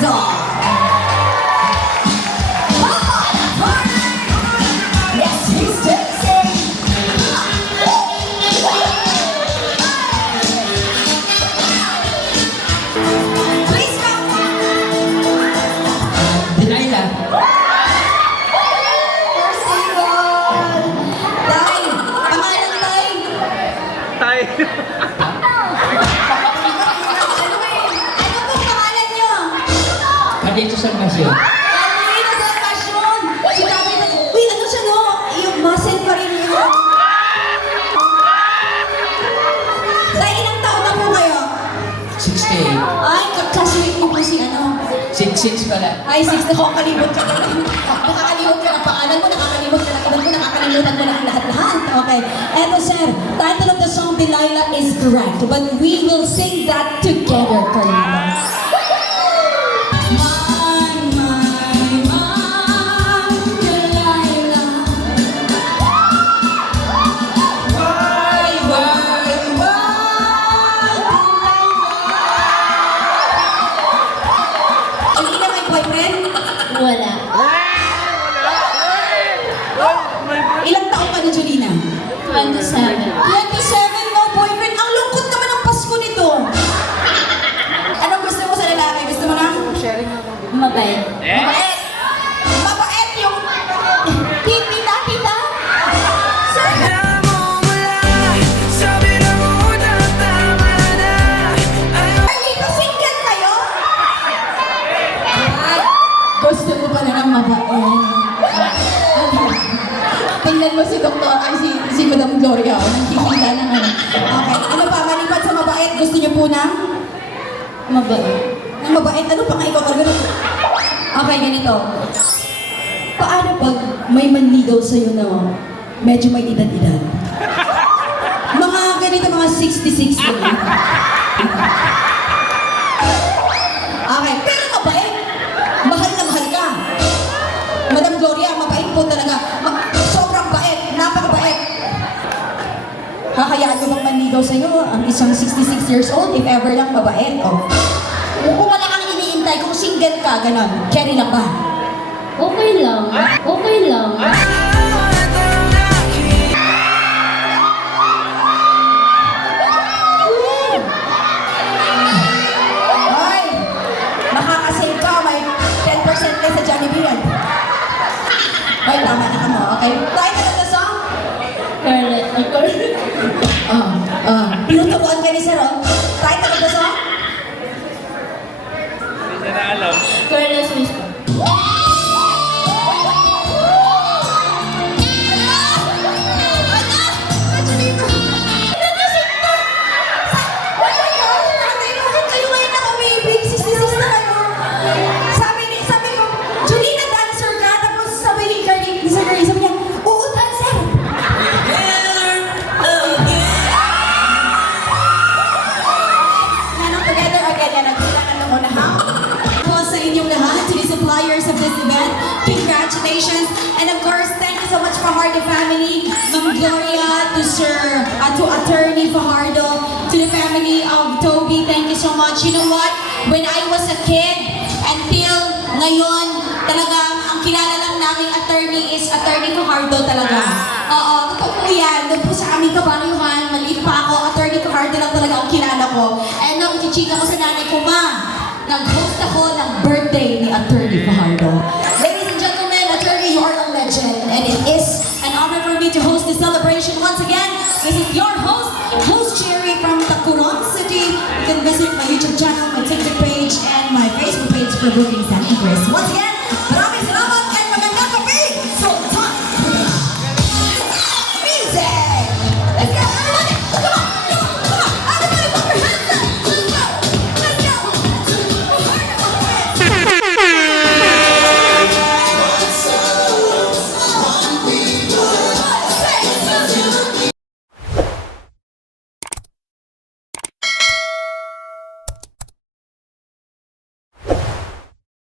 dog. Yes, he's dancing. Please come. Delilah. You're single. Tay, pangalan Tay. Tay. Ano pong pangalan niyo? Kadito sa masyon. Carmelita Del Passion. Si David, uy, ano siya no? Yung muscle pa rin yun. Tay, ilang taon na po kayo? 68. Ay, classmate mo po si ano? 66 pala. Ay, 6 na nakakalimot ka na. Nakakalimot ka ng pangalan mo, nakakalimot ka ng ilan mo, nakakalimutan mo ng lahat-lahat. Okay. Eto, sir, title of the song, Delilah, is correct. But we will sing that together, Carlita. My, Delilah. Hindi na may boyfriend? Wala. Ilang taon ka na, Jolina? 27. 27, no boyfriend. Ang lungkot naman ng Pasko nito. Anong gusto mo sa lalaki? Gusto mo na? Mabait. Mabait. Mabait yung... Tita, tita. Sir, Carlito, single kayo? Ay, gusto mo pala ng mabait. Tingnan mo si Doktor, ay si Madam Gloria, nangkikita ng ano. Okay, ano pa, malipat sa mabait, gusto niyo po ng? Mabait. Ng mabait, ano pa nga ikaw talaga? Okay, ganito. Paano pag may manligaw sa'yo na medyo may edad-edad? Mga ganito, mga 66 na. Okay, pero mabait. Mahal na mahal ka. Madam Gloria, mabait po talaga. Sobrang bait, napakabait. Kakayaan ko bang manligaw sa'yo ang isang 66 years old, if ever lang mabait? Oh. Kung wala kang iniintay, kung single ka, ganon, carry lang ba? Okay lang. Okay lang. Hoy! Makakasave ka, may 10% na sa Jollibee yan. Hoy, tama na ka mo, okay? Tayo na sa song? Pinuturuan ka ni Sir, oh. Tayo na sa song? Hindi niya na alam. Careless whisper. Sabi ko, Jolina, dancer ka? Tapos sabi ni Carly, sabi niya, oo, dancer. Nanong together again, yan, nagsilangan na muna, ha? Po sa inyong lahat, to the suppliers of this event, congratulations. And of course, thank you so much Fajardo family, Ma'am Gloria, to Attorney Fajardo, to the family of Toby, thank you so much. You know what? When I was a kid, until ngayon, talagang ang kilala lang namin attorney is Attorney Fajardo talaga. Oo, totoo po yan. Doon po sa aming kabaryuhan, maliit pa ako, Attorney Fajardo lang talaga ang kilala ko. And nung chichika ko sa nanay ko, ma, nag-host ako ng birthday ni Attorney Fajardo. Ladies and gentlemen, Attorney, you are a legend. And it is an honor for me to host this celebration once again. This is your host, Cherry from Tacuron City. You can visit my YouTube channel, my TikTok page, and my Facebook page for bookings and inquiries. Once again,